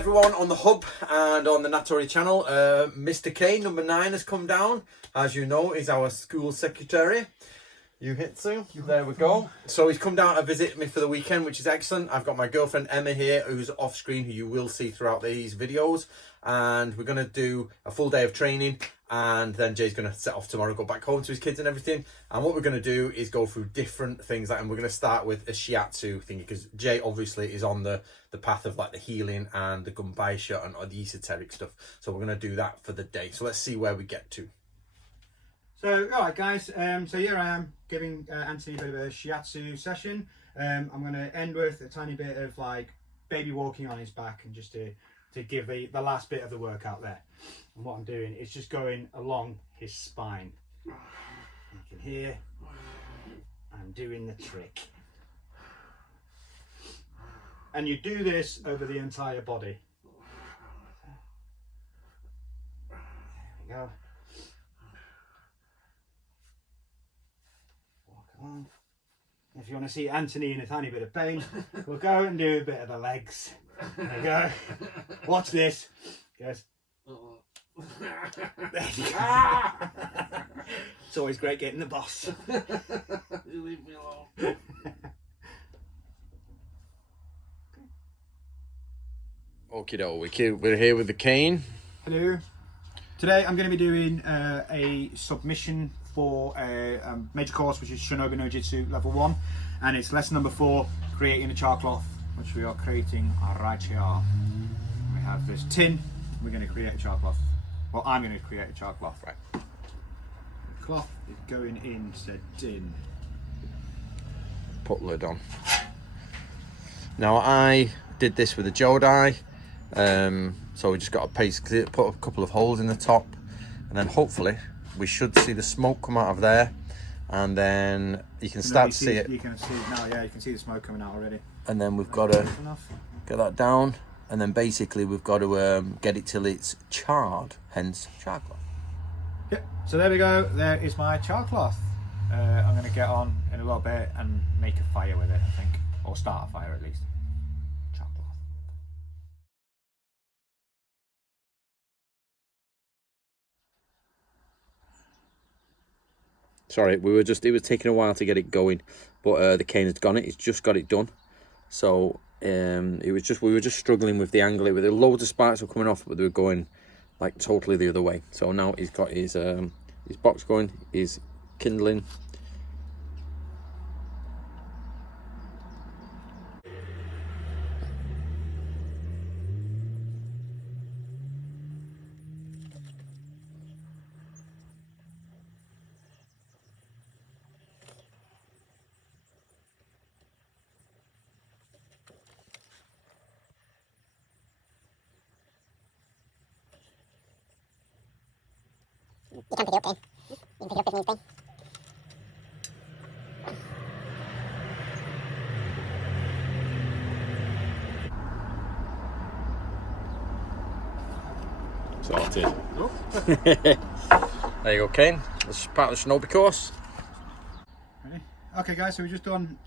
everyone on the hub and on the Natori channel. Mr. K, number 9, has come down. As you know, he's our school secretary. Yuhitsu, there we go. So he's come down to visit me for the weekend, which is excellent. I've got my girlfriend Emma here, who's off screen, who you will see throughout these videos. And we're going to do a full day of training. And then Jay's going to set off tomorrow, go back home to his kids and everything. And what we're going to do is go through different things. And we're going to start with a Shiatsu thingy, because Jay obviously is on the path of like the healing and the Gunbaisha and the esoteric stuff. So we're going to do that for the day. So let's see where we get to. So, alright guys, so here I am giving Anthony a bit of a Shiatsu session. I'm going to end with a tiny bit of like baby walking on his back, and just to give the last bit of the workout there. And what I'm doing is just going along his spine. You can hear I'm doing the trick. And you do this over the entire body. There we go. On. If you want to see Anthony in a tiny bit of pain, we'll go and do a bit of the legs. There you go. Watch this. Yes. There you go. It's always great getting the boss. You leave me alone. Okie dokie, we're here with the cane. Hello. Today I'm going to be doing a submission for a major course, which is Shinobi no Jitsu level 1, and it's lesson number 4, creating a char cloth, which we are creating right here. We have this tin, we're going to create a char cloth. Well, I'm going to create a char cloth. Right. The cloth is going in said tin. Put lid on. Now I did this with a Jodai, so we just got to put a couple of holes in the top, and then hopefully we should see the smoke come out of there, and then you can start to see it. You can see it now, yeah, you can see the smoke coming out already. And then we've got to get that down, and then basically we've got to get it till it's charred, hence char cloth. Yep, so there we go, there is my char cloth. I'm going to get on in a little bit and make a fire with it, I think, or start a fire at least. Char cloth. Sorry, it was taking a while to get it going, but the cane has gone it. It's just got it done. So we were just struggling with the angle. With loads of sparks were coming off, but they were going like totally the other way. So now he's got his box going, he's kindling. You can pick it up, Kane. You can pick it up if needs be. Sorted. There you go, Kane. This is part of the Shinobi course. Ready? Okay guys, so we've just done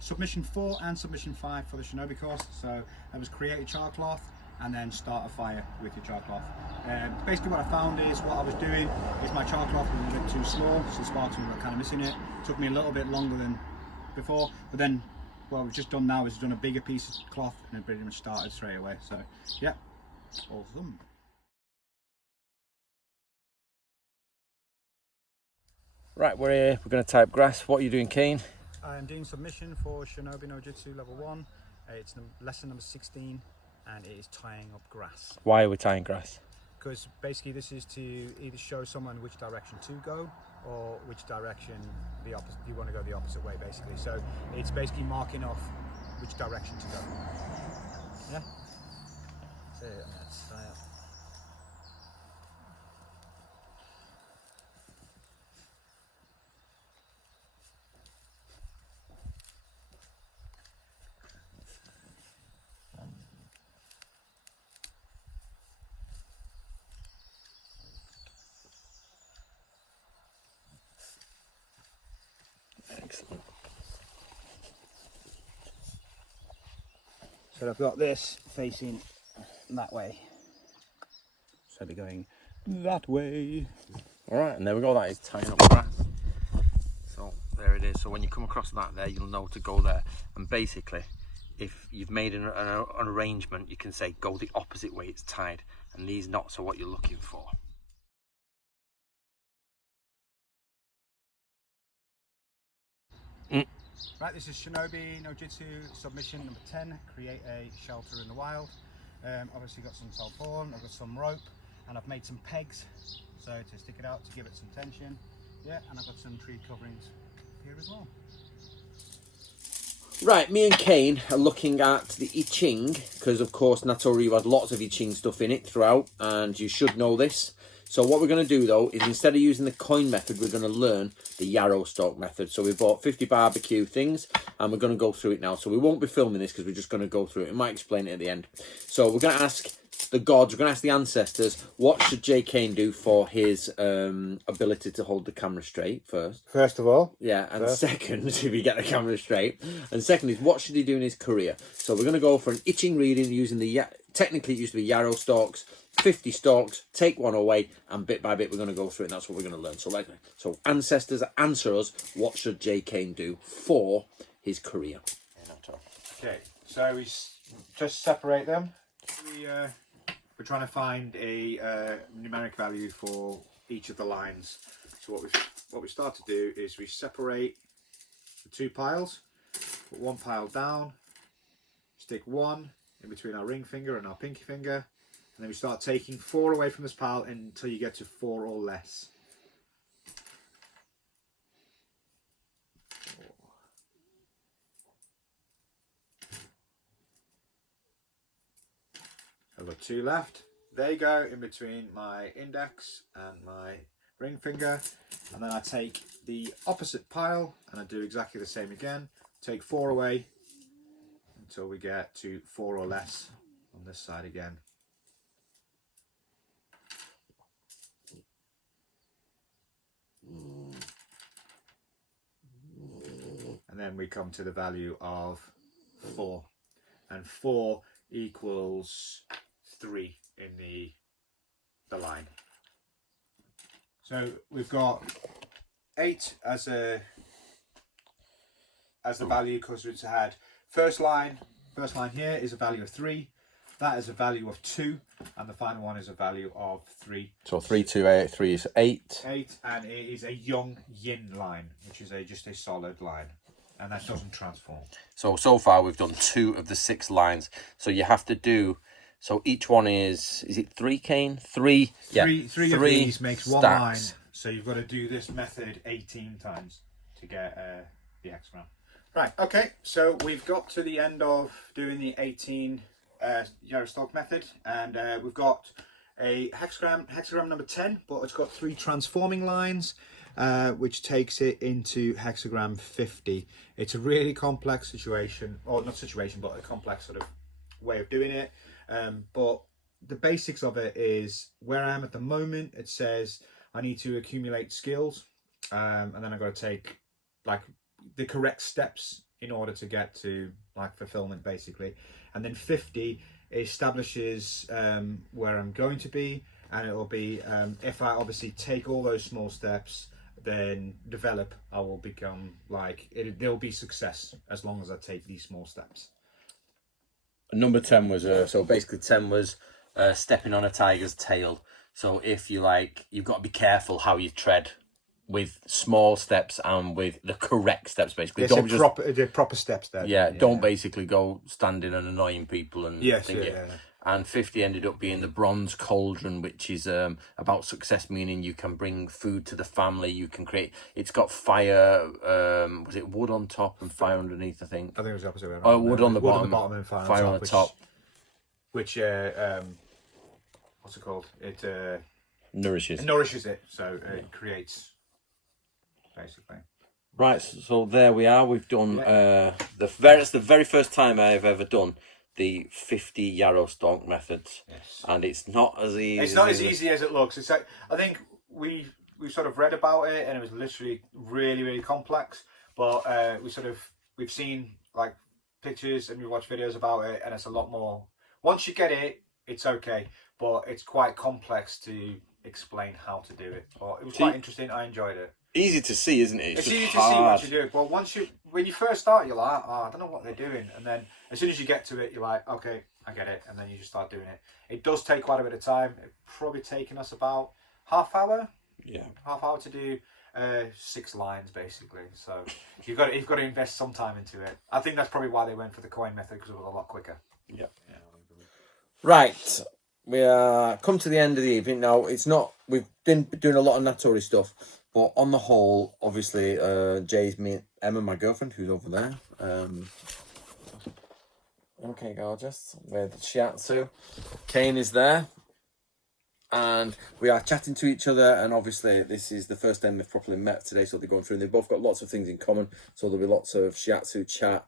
submission 4 and submission 5 for the Shinobi course. So that was create a char cloth and then start a fire with your char cloth. Basically what I found is what I was doing is my char cloth was a bit too small, so the sparks were kind of missing it. Took me a little bit longer than before, but then what we've just done now is done a bigger piece of cloth and it pretty much started straight away. So yeah, awesome. Right, we're here. We're going to type grass. What are you doing, Kane? I'm doing submission for Shinobi no Jitsu level 1. It's lesson number 16, and it is tying up grass. Why are we tying grass? Because basically this is to either show someone which direction to go, or which direction you want to go the opposite way, basically. So it's basically marking off which direction to go. Yeah? So let's tie up. Excellent. So I've got this facing that way. So we're going that way. All right, and there we go. That is tying up grass. So there it is. So when you come across that there, you'll know to go there. And basically, if you've made an arrangement, you can say go the opposite way it's tied. And these knots are what you're looking for. Right, this is Shinobi no Jitsu submission number 10. Create a shelter in the wild. Obviously got some tarpaulin, I've got some rope, and I've made some pegs so to stick it out to give it some tension. Yeah, and I've got some tree coverings here as well. Right, me and Kane are looking at the I-ching, because of course Natori had lots of I-ching stuff in it throughout, and you should know this. So what we're going to do though is instead of using the coin method, we're going to learn the yarrow stalk method. So we bought 50 barbecue things and we're going to go through it now. So we won't be filming this because we're just going to go through it. We might explain it at the end. So we're going to ask the gods, we're going to ask the ancestors, what should J. Kane do for his ability to hold the camera straight first? First of all. Yeah, and second, if you get the camera straight. And second is, what should he do in his career? So we're going to go for an I-ching reading using the, technically it used to be yarrow stalks, 50 stalks, take one away, and bit by bit we're going to go through it, and that's what we're going to learn. So ancestors, answer us, what should J. Kane do for his career? Okay, so we just separate them. We're trying to find a numeric value for each of the lines. So what we start to do is we separate the two piles, put one pile down, stick one in between our ring finger and our pinky finger, and then we start taking 4 away from this pile until you get to 4 or less. I've got 2 left. They go in between my index and my ring finger, and then I take the opposite pile and I do exactly the same again. Take 4 away until we get to 4 or less on this side again. And then we come to the value of 4, and 4 equals 3 in the line. So we've got 8 as the value because it's had first line here is a value of 3, that is a value of 2, and the final one is a value of 3. So 3, 2, 8, 3 is 8. 8, and it is a young yin line, which is just a solid line, and that doesn't transform. So far we've done 2 of the 6 lines. So you have to do, so each one is it 3, Kane? 3, yeah. 3 of these makes one line, so you've got to do this method 18 times to get the hexagram. Right, okay, so we've got to the end of doing the 18 yarrow stalk method, and we've got a hexagram number 10, but it's got 3 transforming lines, which takes it into hexagram 50. It's a really complex situation, or not situation, but a complex sort of way of doing it. But the basics of it is where I am at the moment. It says I need to accumulate skills, and then I've got to take like the correct steps in order to get to like fulfillment, basically. And then 50 establishes where I'm going to be, and it will be if I obviously take all those small steps, then develop, I will become like there'll be success as long as I take these small steps. Number 10 was so basically 10 was stepping on a tiger's tail. So if you like, you've got to be careful how you tread with small steps and with the correct steps, basically. Yes, don't just proper steps there. Yeah, don't basically go standing and annoying people and yes, think yeah. And 50 ended up being the bronze cauldron, which is about success, meaning you can bring food to the family, you can create, it's got fire, was it wood on top and fire underneath, I think? I think it was the opposite way around. Oh, wood on the wood bottom, on the bottom and fire on the top. Which, what's it called? It nourishes. It nourishes it, so it creates, basically. Right, so there we are. We've done it's the very first time I've ever done the 50 yarrow stalk methods. Yes. And it's not as easy. It's not as easy as it looks. It's like, I think we've sort of read about it, and it was literally really, really complex. But we've seen like pictures and we watched videos about it, and it's a lot more. Once you get it, it's okay, but it's quite complex to explain how to do it. But it was quite interesting. I enjoyed it. Easy to see, isn't it? It's easy to see once you do it, but when you first start, you're like, oh, I don't know what they're doing, and then as soon as you get to it, you're like, okay, I get it, and then you just start doing it. It does take quite a bit of time. It's probably taken us about half hour to do 6 lines basically. So you've got to invest some time into it. I think that's probably why they went for the coin method, because it was a lot quicker. Yeah. Right, we are come to the end of the evening now. It's not. We've been doing a lot of Natori stuff, but on the whole, obviously, Jay's me, Emma, my girlfriend, who's over there. Okay, gorgeous. With Shiatsu, Kane is there. And we are chatting to each other, and obviously this is the first time they've properly met today, so they're going through, and they've both got lots of things in common, so there'll be lots of Shiatsu chat,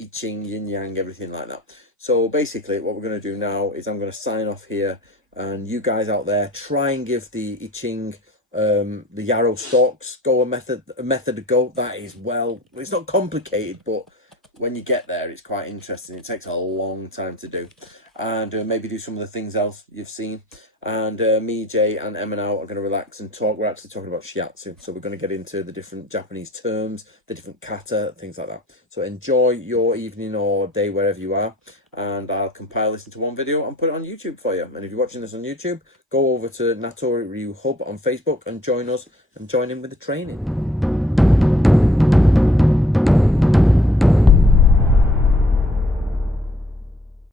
I-ching, yin-yang, everything like that. So basically what we're going to do now is I'm going to sign off here, and you guys out there, try and give the I-ching, the yarrow stalks, a method to go. That is, well, it's not complicated, but when you get there, it's quite interesting. It takes a long time to do, and maybe do some of the things else you've seen. And me, Jay, and Emma now are going to relax and talk. We're actually talking about Shiatsu, so we're going to get into the different Japanese terms, the different kata, things like that. So enjoy your evening or day wherever you are, and I'll compile this into one video and put it on YouTube for you. And if you're watching this on YouTube, go over to Natori Ryu Hub on Facebook and join us and join in with the training.